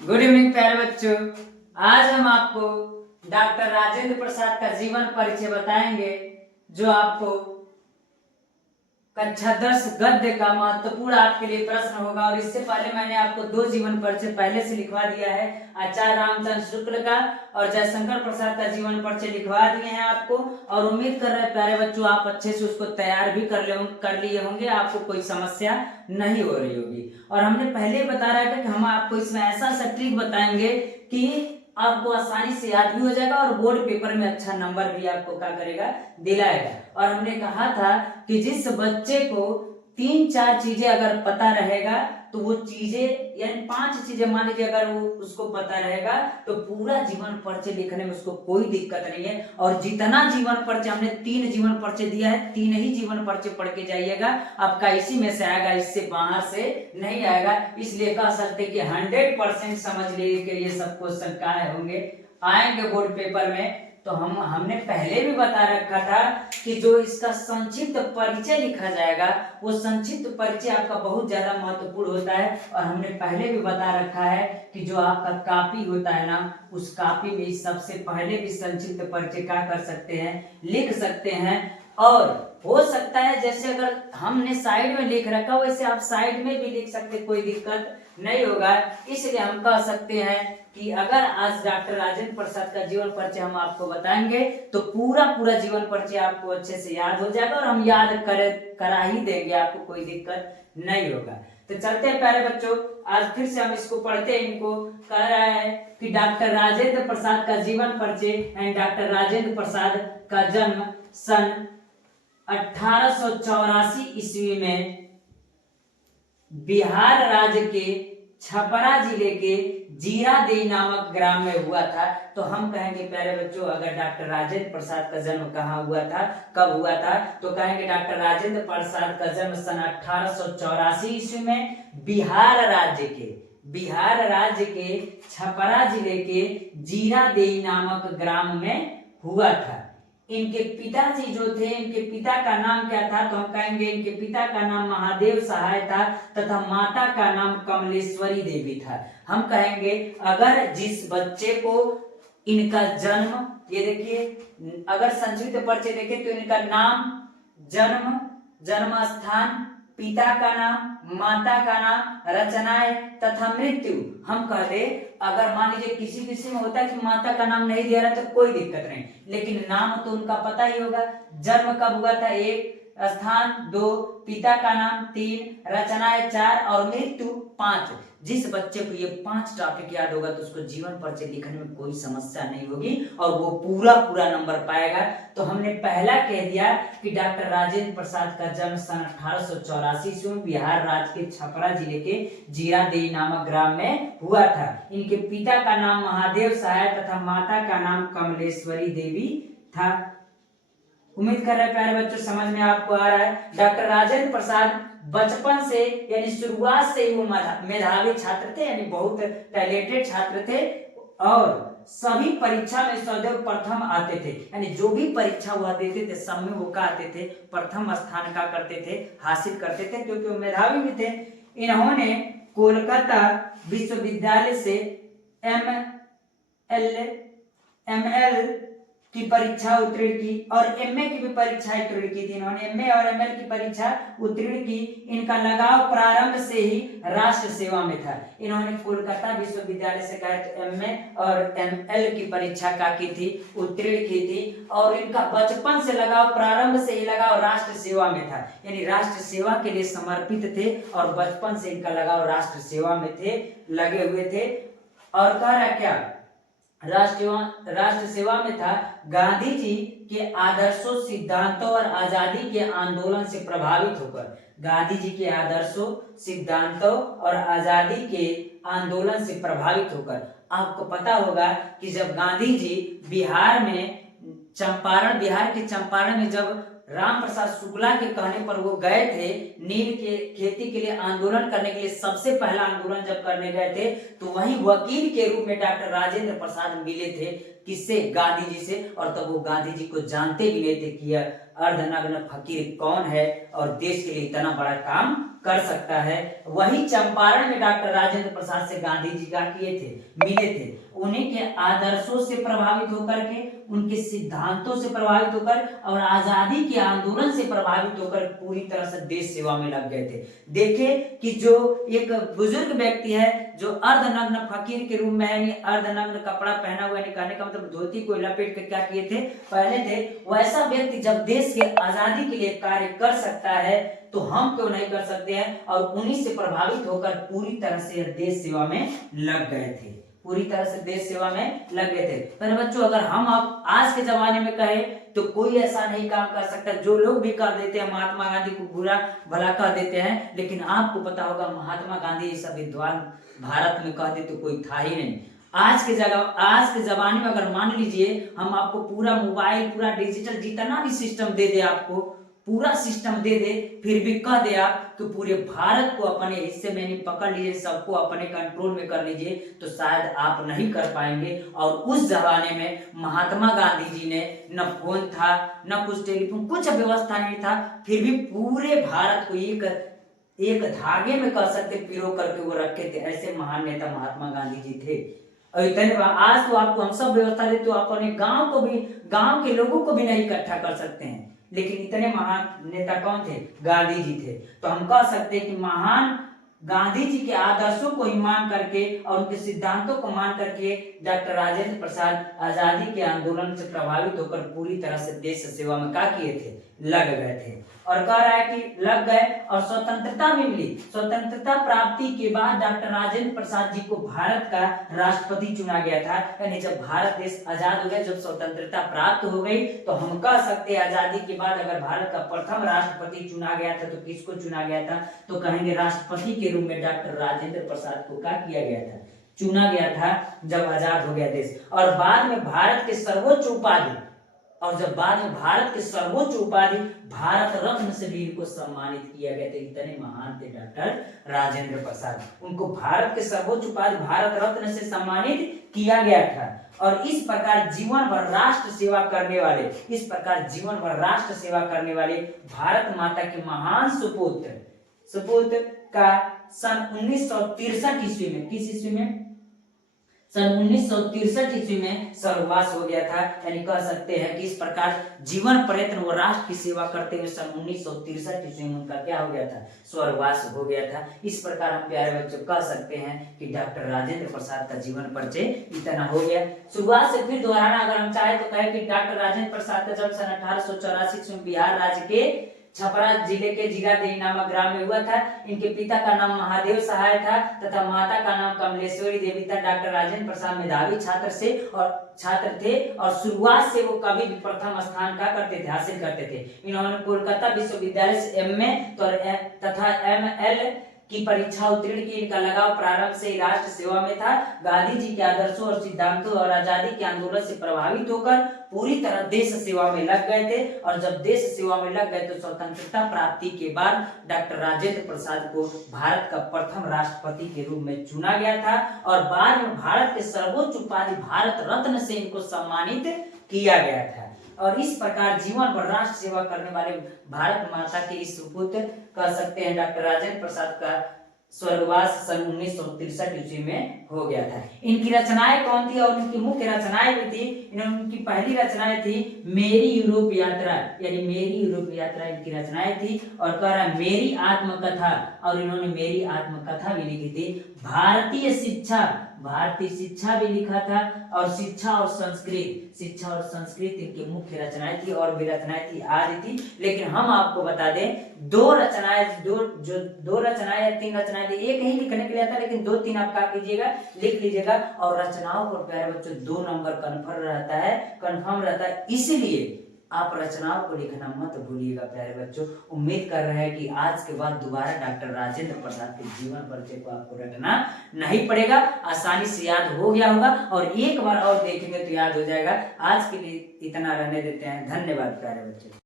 Good evening प्यारे बच्चों। आज हम आपको डॉक्टर राजेंद्र प्रसाद का जीवन परिचय बताएंगे, जो आपको कक्षा 10 गद्य का महत्वपूर्ण आपके लिए प्रश्न होगा। और इससे पहले मैंने आपको 2 जीवन परिचय पहले से लिखवा दिया है। आचार्य रामचंद्र शुक्ल का और जयशंकर प्रसाद का जीवन परिचय लिखवा दिए हैं आपको। और उम्मीद कर रहे हैं प्यारे बच्चों आप अच्छे से उसको तैयार भी कर लिए होंगे, आपको कोई समस्या नहीं हो रही होगी। और हमने पहले बता रहा था कि हम आपको इसमें ऐसा ट्रिक बताएंगे कि आपको आसानी से याद भी हो जाएगा और बोर्ड पेपर में अच्छा नंबर भी आपको क्या करेगा, दिलाएगा। और हमने कहा था कि जिस बच्चे को 3-4 चीजें अगर पता रहेगा तो वो चीजें यानी 5 चीजें मान लीजिए अगर वो उसको पता रहेगा तो पूरा जीवन परिचय लिखने में उसको कोई दिक्कत नहीं है। और जितना जीवन परिचय हमने 3 जीवन परिचय दिया है, 3 ही जीवन परिचय पढ़ के जाइएगा, आपका इसी में से आएगा, इससे बाहर से नहीं आएगा। इसलिए कह सकते कि 100% समझ लीजिए कि ये सब क्वेश्चन क्या होंगे, आएंगे बोर्ड पेपर में। तो हमने पहले भी बता रखा था कि जो इसका संक्षिप्त परिचय लिखा जाएगा वो संक्षिप्त परिचय आपका बहुत ज्यादा महत्वपूर्ण होता है। और हमने पहले भी बता रखा है कि जो आपका कॉपी होता है ना, उस कॉपी में सबसे पहले भी संक्षिप्त परिचय क्या कर सकते हैं, लिख सकते हैं। और हो सकता है जैसे अगर हमने साइड में लिख रखा वैसे आप साइड में भी लिख सकते, कोई दिक्कत नहीं होगा। इसलिए हम कह सकते हैं कि अगर आज डॉक्टर राजेंद्र प्रसाद का जीवन परिचय हम आपको बताएंगे तो पूरा जीवन परिचय आपको अच्छे से याद हो जाएगा और हम याद करा ही देंगे, आपको कोई दिक्कत नहीं होगा। तो चलते हैं प्यारे बच्चों, आज फिर से हम इसको पढ़ते हैं। इनको कह रहा है कि डॉक्टर राजेंद्र प्रसाद का जीवन परिचय एंड डॉक्टर राजेंद्र प्रसाद का जन्म सन 1884 ईस्वी में बिहार राज्य के छपरा जिले के जीरादेई नामक ग्राम में हुआ था। तो हम कहेंगे प्यारे बच्चों, अगर डॉक्टर राजेंद्र प्रसाद का जन्म कहाँ हुआ था, कब हुआ था, तो कहेंगे डॉक्टर राजेंद्र प्रसाद का जन्म सन 1884 ईस्वी में बिहार राज्य के छपरा जिले के जीरादेई नामक ग्राम में हुआ था। इनके पिताजी जो थे, इनके पिता का नाम क्या था, तो हम कहेंगे इनके पिता का नाम महादेव सहाय था तथा माता का नाम कमलेश्वरी देवी था। हम कहेंगे अगर जिस बच्चे को इनका जन्म, ये देखिए अगर संक्षिप्त परिचय देखें तो इनका नाम, जन्म स्थान, पिता का नाम, माता का नाम, रचनाएं तथा मृत्यु। हम कह दे अगर मान लीजिए किसी में होता है कि माता का नाम नहीं दिया रहा तो कोई दिक्कत नहीं, लेकिन नाम तो उनका पता ही होगा। जन्म कब हुआ था 1, स्थान 2, पिता का नाम 3, रचनाएं 4 और मृत्यु 5। जिस बच्चे को ये 5 टॉपिक याद होगा तो उसको जीवन परिचय लिखने में कोई समस्या नहीं होगी और वो पूरा नंबर पाएगा। तो हमने पहला कह दिया कि डॉक्टर राजेंद्र प्रसाद का जन्म सन 1884 ईस्वी में बिहार राज्य के छपरा जिले के जीरादेई नामक ग्राम में हुआ था। इनके पिता का नाम महादेव सहाय तथा माता का नाम कमलेश्वरी देवी था। उम्मीद कर रहे हैं प्यारे बच्चों समझ में आपको आ रहा है। डॉक्टर राजेंद्र प्रसाद बचपन से यानी शुरुआत से ही वो मेधावी छात्र थे, यानी बहुत टैलेंटेड छात्र थे और सभी परीक्षा में सदैव प्रथम आते थे। यानी जो भी परीक्षा हुआ देते थे सब में वो आते थे, प्रथम स्थान का करते थे, हासिल करते थे, क्योंकि वो मेधावी भी थे। इन्होंने कोलकाता विश्वविद्यालय से ML की परीक्षा उत्तीर्ण की और MA की भी परीक्षा उत्तीर्ण की थी। इन्होंने MA और ML की परीक्षा उत्तीर्ण की। इनका लगाव प्रारंभ से ही राष्ट्र सेवा में था। इन्होंने कोलकाता विश्वविद्यालय से MA और ML की परीक्षा की थी, उत्तीर्ण की थी। और इनका बचपन से लगाव, प्रारंभ से ही लगाव राष्ट्र सेवा में था, यानी राष्ट्र सेवा के लिए समर्पित थे और बचपन से इनका लगाव राष्ट्र सेवा में थे, लगे हुए थे। और कह रहा क्या, राष्ट्र सेवा में था। गांधी जी के आदर्शों, सिद्धांतों और आजादी के आंदोलन से प्रभावित होकर, गांधी जी के आदर्शों, सिद्धांतों और आजादी के आंदोलन से प्रभावित होकर, आपको पता होगा कि जब गांधी जी बिहार के चंपारण में जब राम प्रसाद शुक्ला के कहने पर वो गए थे नील के खेती के लिए आंदोलन करने के लिए, सबसे पहला आंदोलन जब करने गए थे तो वहीं वकील के रूप में डॉक्टर राजेंद्र प्रसाद मिले थे, किससे, गांधी जी से। और तब वो गांधी जी को जानते भी नहीं थे कि अर्धनग्न फकीर कौन है और देश के लिए इतना बड़ा काम कर सकता है। वही चंपारण में डॉक्टर राजेंद्र प्रसाद से गांधी जी का किए थे, मिले थे। उन्हीं के आदर्शों से प्रभावित होकर के, उनके सिद्धांतों से प्रभावित होकर और आजादी के आंदोलन से प्रभावित होकर पूरी तरह से देश सेवा में लग गए थे। देखे कि जो एक बुजुर्ग व्यक्ति है जो अर्धनग्न फकीर के रूप में यानी अर्धनग्न कपड़ा पहना हुआ, कहने का मतलब धोती को लपेट के क्या किए थे, पहने थे, वैसा व्यक्ति जब देश के आजादी के लिए कार्य कर सकता है तो हम क्यों नहीं कर सकते हैं। और उन्हीं से प्रभावित होकर पूरी तरह से देश सेवा में लग गए थे, पूरी तरह से देश सेवा में लग गए थे। पर बच्चों अगर हम अब आज के जमाने में कहें तो कोई ऐसा नहीं काम कर सकता। जो लोग भी कर देते हैं महात्मा गांधी को बुरा भला कह देते हैं, लेकिन आपको पता होगा महात्मा गांधी ये सब विद्वान भारत में कहते तो कोई था ही नहीं। आज के जमाने में अगर मान लीजिए हम आपको पूरा मोबाइल, पूरा डिजिटल जितना भी सिस्टम दे दे, आपको पूरा सिस्टम दे दे, फिर भी कह दे आप कि पूरे भारत को अपने हिस्से में नहीं पकड़ लीजिए, सबको अपने कंट्रोल में कर लीजिए, तो शायद आप नहीं कर पाएंगे। और उस जमाने में महात्मा गांधी जी ने न फोन था, न कुछ टेलीफोन, कुछ व्यवस्था नहीं था, फिर भी पूरे भारत को एक धागे में कह सकते पिरो करके वो रखे थे। ऐसे महान नेता महात्मा गांधी जी थे। और इतने आज तो आपको हम सब व्यवस्था देते, तो अपने गांव को भी, गांव के लोगों को भी नहीं इकट्ठा कर सकते हैं, लेकिन इतने महान नेता कौन थे, गांधी जी थे। तो हम कह सकते हैं कि महान गांधी जी के आदर्शों को ही मान करके और उनके सिद्धांतों को मान करके डॉक्टर राजेंद्र प्रसाद आजादी के आंदोलन से प्रभावित होकर पूरी तरह से देश सेवा में क्या किए थे, लग गए थे। और कह रहा है कि लग गए और स्वतंत्रता भी मिली। स्वतंत्रता प्राप्ति के बाद डॉक्टर राजेंद्र प्रसाद जी को भारत का राष्ट्रपति चुना गया था। यानी जब भारत देश आजाद हो गया, जब स्वतंत्रता प्राप्त हो गई, तो हम कह सकते हैं आजादी के बाद अगर भारत का प्रथम राष्ट्रपति चुना गया था तो किसको चुना गया था, तो कहेंगे राष्ट्रपति के रूप में डॉक्टर राजेंद्र प्रसाद को क्या किया गया था, चुना गया था जब आजाद हो गया देश। और बाद में भारत के सर्वोच्च उपाधि, और जब बाद में भारत के सर्वोच्च उपाधि भारत रत्न से भी इनको सम्मानित किया गया था। इतने महान थे डॉक्टर राजेंद्र प्रसाद, उनको भारत के सर्वोच्च उपाधि भारत रत्न से सम्मानित किया गया था। और इस प्रकार जीवन भर राष्ट्र सेवा करने वाले, इस प्रकार जीवन भर राष्ट्र सेवा करने वाले भारत माता के महान सुपुत्र का सन 1963 ईस्वी में, किस ईस्वी में, सन 1963 ईस्वी में स्वर्गवास हो गया था। यानी कह सकते हैं कि इस प्रकार जीवन प्रयत्न वो राष्ट्र की सेवा करते हुए सन 1963 ईस्वी में उनका क्या हो गया था, स्वर्गवास हो गया था। इस प्रकार हम प्यारे बच्चों कह सकते हैं कि डॉक्टर राजेंद्र प्रसाद का जीवन परिचय इतना हो गया। शुरुआत से फिर दोहराना अगर हम चाहे तो कहें कि डॉक्टर राजेंद्र प्रसाद का जन्म सन 1884 में बिहार राज्य के छपरा जिले के जीरादेई नामक ग्राम में हुआ था। इनके पिता का नाम महादेव सहाय था तथा माता का नाम कमलेश्वरी देवी था। डॉक्टर राजेंद्र प्रसाद मेधावी छात्र थे और शुरुआत से वो कभी भी प्रथम स्थान का हासिल करते थे। इन्होंने कोलकाता विश्वविद्यालय से एमए तथा एमएल की परीक्षा उत्तीर्ण की। इनका लगाव प्रारंभ से ही राष्ट्र सेवा में था। गांधी जी के आदर्शों और सिद्धांतों और आजादी के आंदोलन से प्रभावित होकर पूरी तरह देश सेवा में लग गए थे। और जब देश सेवा में लग गए तो स्वतंत्रता प्राप्ति के बाद डॉक्टर राजेंद्र प्रसाद को भारत का प्रथम राष्ट्रपति के रूप में चुना गया था और बाद में भारत के सर्वोच्च उपाधि भारत रत्न से इनको सम्मानित किया गया था। और इस प्रकार जीवन भर राष्ट्र सेवा करने वाले भारत माता के इस सुपुत्र कह सकते हैं डॉक्टर राजेंद्र प्रसाद का स्वर्गवास सन 1963 ईस्वी में हो गया था। इनकी रचनाएं कौन थी और इनकी मुख्य रचनाएं भी थी। इनकी पहली रचनाएं थी मेरी यूरोप यात्रा, यानी मेरी यूरोप यात्रा इनकी रचनाएं थी। और कह रहा है मेरी आत्मकथा, और इन्होंने मेरी आत्मकथा भी लिखी थी। भारतीय शिक्षा भी लिखा था और शिक्षा और संस्कृत इनकी मुख्य रचनाएं थी। और भी रचनाएं थी आदि थी, लेकिन हम आपको बता दें दो रचनाएं या तीन रचनाएं थी। एक ही लिखने के लिए था, लेकिन दो तीन आप क्या कीजिएगा, लिख लीजिएगा। और रचनाओं पर प्यारे बच्चों 2 नंबर कन्फर्म रहता है, इसलिए आप रचनाओं को लिखना मत भूलिएगा प्यारे बच्चों। उम्मीद कर रहे हैं कि आज के बाद दोबारा डॉक्टर राजेंद्र प्रसाद के जीवन परिचय को आपको रटना नहीं पड़ेगा, आसानी से याद हो गया होगा और एक बार और देखेंगे तो याद हो जाएगा। आज के लिए इतना रहने देते हैं। धन्यवाद प्यारे बच्चों।